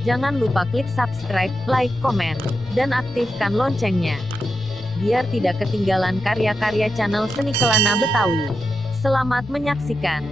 Jangan lupa klik subscribe, like, komen, dan aktifkan loncengnya, biar tidak ketinggalan karya-karya channel Seni Kelana Betawi. Selamat menyaksikan.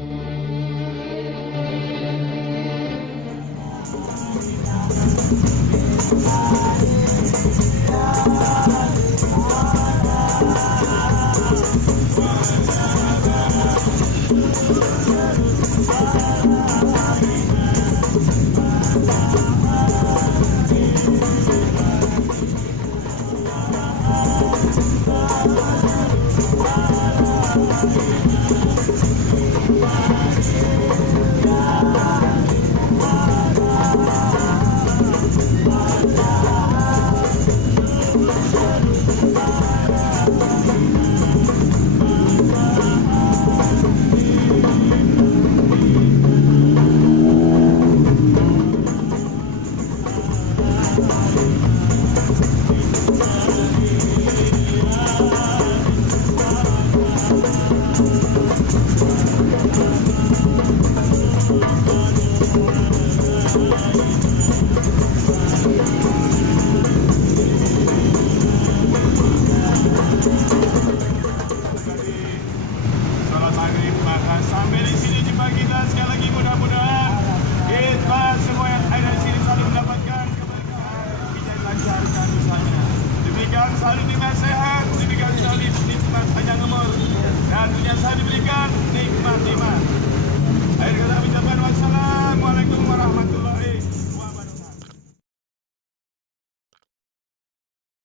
Sampai di sini jumpa kita sekali lagi, mudah-mudahan kita semua yang ada di sini selalu mendapatkan keberkahan, bisa dilancarkan usahanya. Demikian selalu dengan sehat, demikian selalu